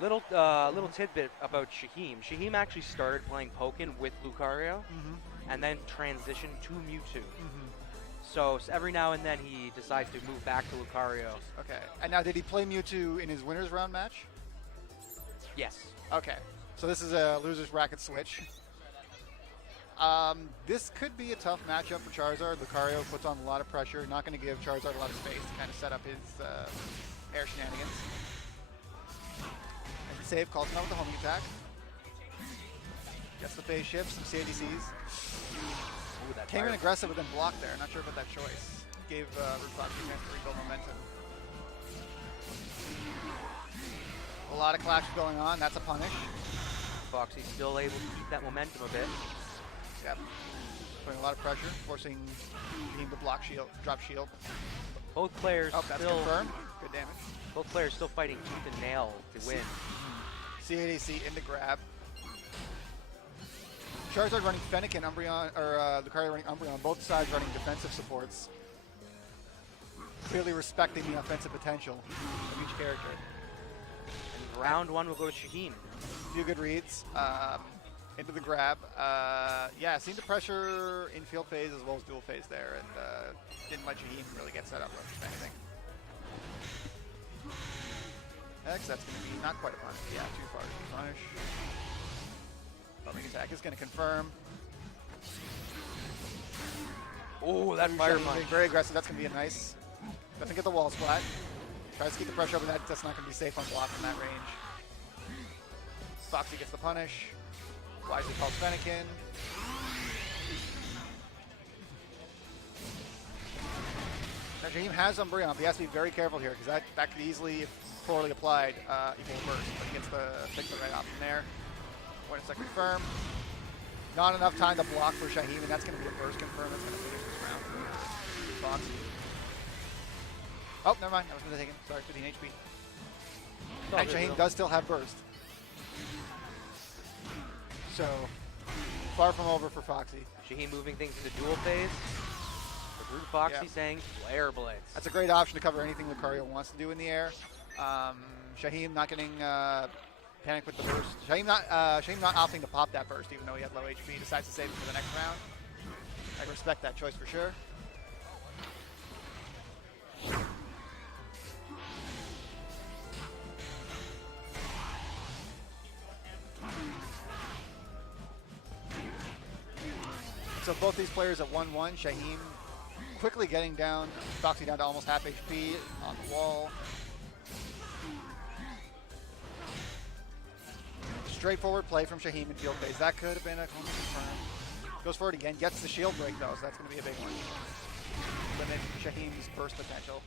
Little tidbit about Shyheim. Shyheim actually started playing Pokken with Lucario, and then transitioned to Mewtwo. So every now and then he decides to move back to Lucario. Okay. And now, did he play Mewtwo in his winners round match? Yes. Okay. So this is a losers bracket switch. This could be a tough matchup for Charizard. Lucario puts on a lot of pressure. Not going to give Charizard a lot of space to kind of set up his air shenanigans. And the save calls him out with the homing attack. Gets the phase shift, some CADCs. Came in aggressive but then blocked there. Not sure about that choice. Gave Rood Foxy a chance to rebuild momentum. A lot of clashes going on. That's a punish. Foxy's still able to keep that momentum a bit. Yep. Putting a lot of pressure, forcing him to block shield, drop shield. Both players that's still confirmed. Good damage. Both players still fighting tooth and nail to win. CADC into grab. Charizard running Fennekin, Umbreon, or Lucario running Umbreon. Both sides running defensive supports. Clearly respecting the offensive potential of each character. And round one will go to Shyheim. Few good reads. Into the grab. Yeah, seemed to pressure infield phase as well as dual phase there, and didn't let Shyheim really get set up with anything. X, that's going to be not quite a punish. Yeah, too far to be punish. Homing attack is going to confirm. Oh, that fire punch. Very aggressive. That's going to be a nice. Doesn't get the wall splat. Tries to keep the pressure up, but that's not going to be safe on block from that range. Foxy gets the punish. Wisely calls Fennekin. Now Shyheim has Umbreon, but he has to be very careful here because that could easily, if poorly applied, equal burst. But he gets the pick the right option there. When it's a confirm. Not enough time to block for Shyheim, and that's going to be a burst confirm. That's going to finish this round for Foxy. Oh, never mind. I was going to take him. Sorry, 15 HP. And Shyheim does still have burst. So, far from over for Foxy. Shyheim moving things into dual phase. With Rood Foxy saying Flare Blitz. That's a great option to cover anything Lucario wants to do in the air. Shyheim not getting panic with the burst. Shyheim not opting to pop that burst even though he had low HP. Decides to save it for the next round. I respect that choice for sure. So both these players at 1-1. Shyheim quickly getting down. Foxy down to almost half HP on the wall. Straightforward play from Shyheim in field phase. That could have been a confirm. Goes forward again. Gets the shield break though, so that's going to be a big one. Limit Shaheem's burst potential.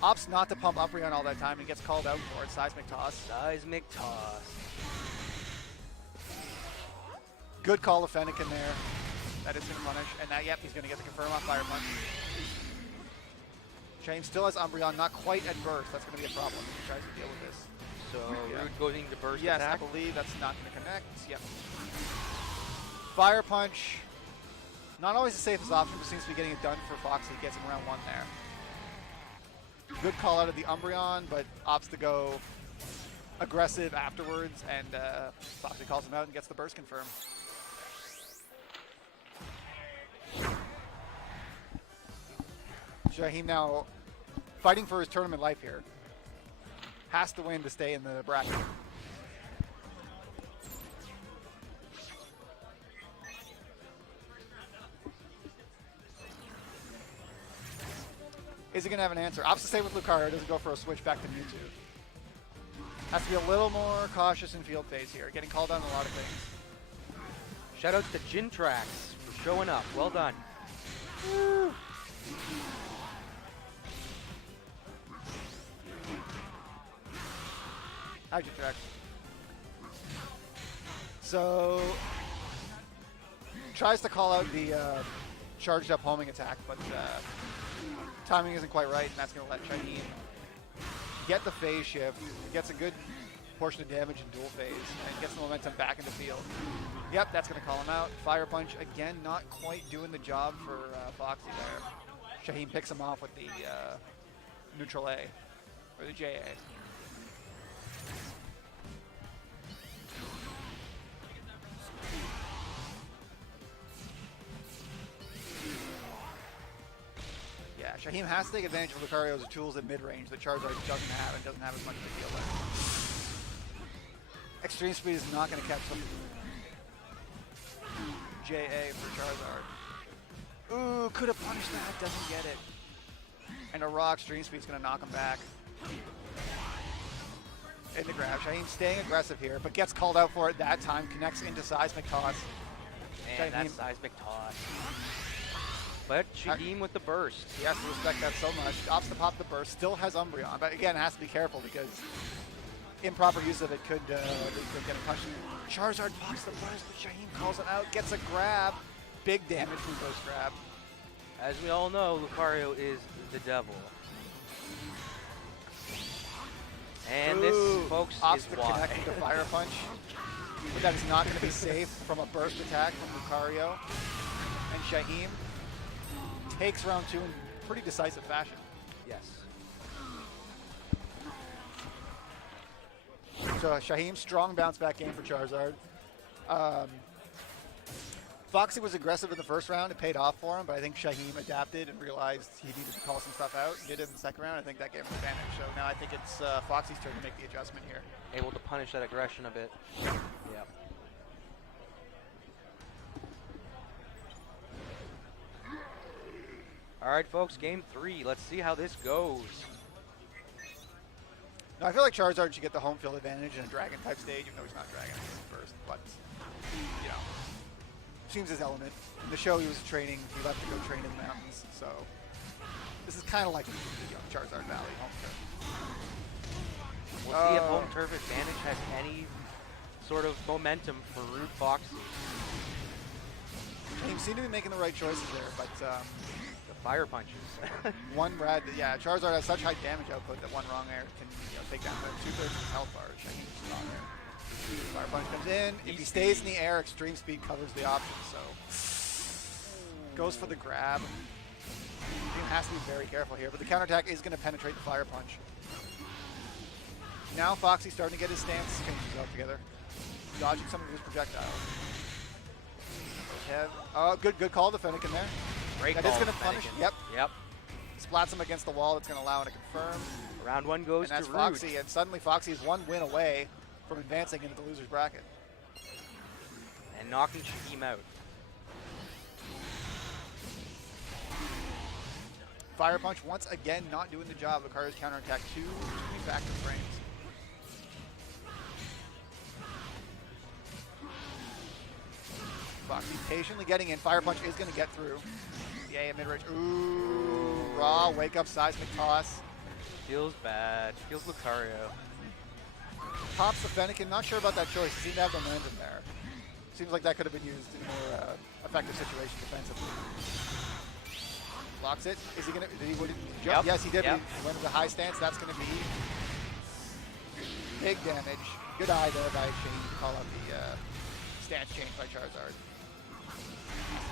Opts not to pump Umbreon all that time and gets called out for it. Seismic toss. Seismic toss. Good call of Fennekin there. That is going to punish. And now, yep, he's going to get the confirm off Fire Punch. Shyheim still has Umbreon, not quite at burst. That's going to be a problem if he tries to deal with this. So Rood going to burst yes, attack? I believe that's not going to connect. Yep. Fire Punch. Not always the safest option, but seems to be getting it done for Foxy. Gets him around one there. Good call out of the Umbreon, but opts to go aggressive afterwards, and Foxy calls him out and gets the burst confirmed. Shyheim now fighting for his tournament life here. Has to win to stay in the bracket. Is he going to have an answer? Opts to stay with Lucario, doesn't go for a switch back to Mewtwo. Has to be a little more cautious in field phase here, getting called on a lot of things. Shout out to Gintrax for showing up. Well done. Woo. How'd you track? So, tries to call out the charged up homing attack, but timing isn't quite right, and that's going to let Shyheim get the phase shift. Gets a good portion of damage in dual phase, and gets the momentum back into field. Yep, that's going to call him out. Fire Punch, again, not quite doing the job for Foxy there. Shyheim picks him off with the neutral A, or the JA. Shyheim has to take advantage of Lucario's tools at mid-range that Charizard doesn't have and doesn't have as much of a deal with. Extreme Speed is not going to catch them. JA for Charizard. Ooh, could have punished that, doesn't get it. And a raw Extreme Speed is going to knock him back. In the grab, Shyheim staying aggressive here, but gets called out for it that time, connects into Seismic Toss. And that's Seismic Toss. But Shyheim with the burst. He has to respect that so much. Opts to pop the burst, still has Umbreon, but again, has to be careful because improper use of it could get a punch. Charizard pops the burst, but Shyheim calls it out, gets a grab. Big damage from burst grab. As we all know, Lucario is the devil. And this, folks, opts is to why. connect with the Fire Punch. But that is not going to be safe from a burst attack from Lucario. And Shyheim takes round 2 in pretty decisive fashion. Yes. So Shyheim, strong bounce back game for Charizard. Foxy was aggressive in the first round. It paid off for him, but I think Shyheim adapted and realized he needed to call some stuff out. Did it in the second round. I think that gave him advantage. So now I think it's Foxy's turn to make the adjustment here. Able to punish that aggression a bit. Yep. All right, folks, game 3. Let's see how this goes. Now, I feel like Charizard should get the home field advantage in a Dragon-type stage, even though he's not Dragon first. But, you know, seems his element. In the show, he was training. He left to go train in the mountains. So, this is kind of like Charizard Valley home turf. We'll see if home turf advantage has any sort of momentum for Rood Foxy. He seemed to be making the right choices there, but Fire punches. Charizard has such high damage output that one wrong air can take down 2/3 of his health bar. Fire punch comes in. If he stays in the air, Extreme Speed covers the option. So goes for the grab. He has to be very careful here, but the counterattack is going to penetrate the fire punch. Now Foxy's starting to get his stance changes out together, dodging some of his projectiles. Good call to Fennekin there. Great that call is going to punish. Fennekin. Yep. Splats him against the wall. That's going to allow it to confirm. Round 1 goes and that's to Foxy, Rood. and suddenly Foxy is 1 win away from advancing into the loser's bracket. And knocking Shyheim out. Fire Punch once again not doing the job. Lucario's counterattack 2 factor frames. Foxy patiently getting in. Fire Punch is going to get through. Yay, a mid-range. Ooh, raw wake up Seismic Toss. Feels bad. Feels Lucario. Pops the Fennekin. Not sure about that choice. He seemed to have momentum there. Seems like that could have been used in a more effective situation defensively. Blocks it. Is he going to? Did he jump? Yep. Yes, he did. Yep. He went with the high stance. That's going to be big damage. Good eye there by Shyheim to call out the stance change by Charizard.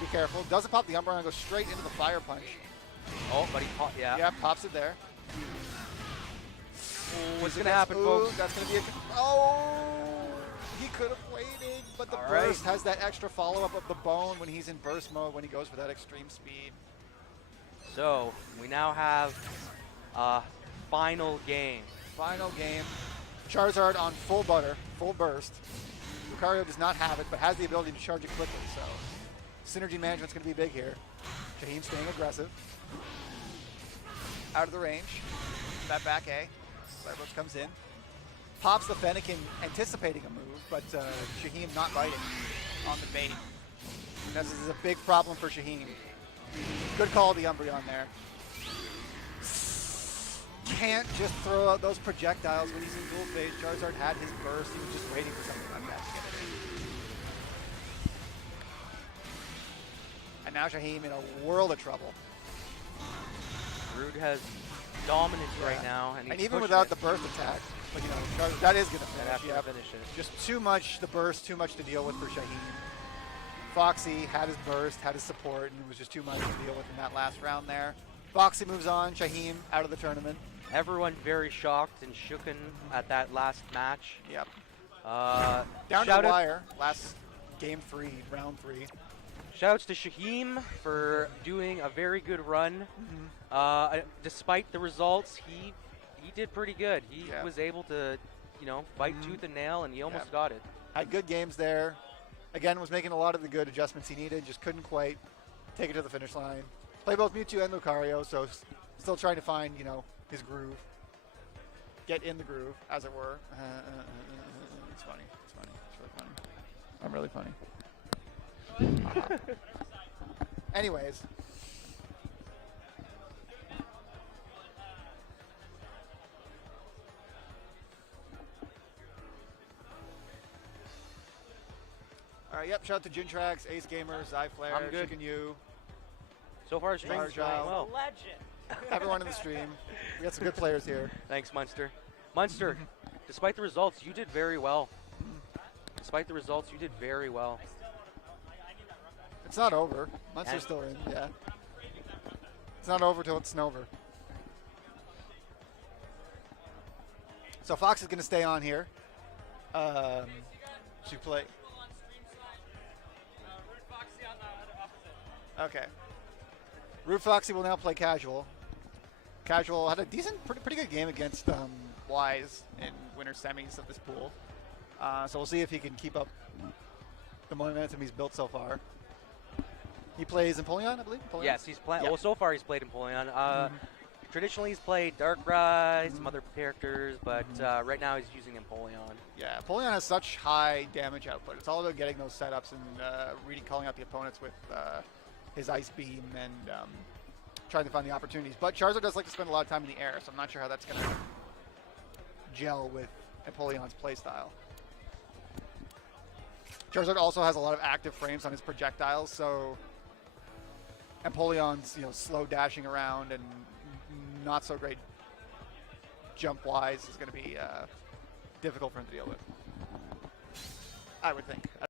Be careful. Doesn't pop the Umbreon, goes straight into the Fire Punch. Oh, but he popped. Yeah. Yeah, pops it there. What's going to happen, folks? That's going to be a... Oh! He could have waited, but the burst has that extra follow-up of the bone when he's in burst mode, when he goes for that extreme speed. So, we now have a final game. Final game. Charizard on full butter, full burst. Lucario does not have it, but has the ability to charge it quickly, so synergy management's going to be big here. Shyheim staying aggressive. Out of the range. That back A. Cyberbush comes in. Pops the Fennekin, anticipating a move, but Shyheim not biting on the bait. This is a big problem for Shyheim. Good call of the Umbreon there. Can't just throw out those projectiles when he's in dual phase. Charizard had his burst. He was just waiting for something like that to get it in. And now Shyheim in a world of trouble. Rood has dominance right now. And even without the burst attack, but, you know, Charizard, that is going to finish. Finish it. Just too much, the burst, too much to deal with for Shyheim. Foxy had his burst, had his support, and it was just too much to deal with in that last round there. Foxy moves on, Shyheim out of the tournament. Everyone very shocked and shooken at that last match. Yep. Down to the wire, last game 3, round 3. Shoutouts to Shyheim for doing a very good run. Despite the results, he did pretty good. He was able to, fight tooth and nail, and he almost got it. Had good games there. Again, was making a lot of the good adjustments he needed. Just couldn't quite take it to the finish line. Play both Mewtwo and Lucario, so still trying to find, his groove. Get in the groove, as it were. It's funny. It's funny. It's really funny. I'm really funny. Anyways. All right, shout out to Jintrax, Ace Gamers, Zyflare, Chicken U. So far, stream's going well. Legend. Everyone in the stream. We got some good players here. Thanks, Munster. Munster, despite the results, you did very well. Despite the results, you did very well. It's not over. Munster's still in, yeah. It's not over till it's over. So Fox is going to stay on here. She play. Okay. Rood Foxy will now play casual. Casual had a decent, pretty good game against Wise in winter semis of this pool. So we'll see if he can keep up the momentum he's built so far. He plays Empoleon, I believe? Empoleon? Yes, he's playing. Well, so far he's played Empoleon. Traditionally, he's played Darkrai, some other characters, but right now he's using Empoleon. Yeah, Empoleon has such high damage output. It's all about getting those setups and calling out the opponents with his Ice Beam and trying to find the opportunities. But Charizard does like to spend a lot of time in the air, so I'm not sure how that's going to gel with Empoleon's playstyle. Charizard also has a lot of active frames on his projectiles, so Empoleon's slow dashing around and not so great jump-wise is going to be difficult for him to deal with, I would think.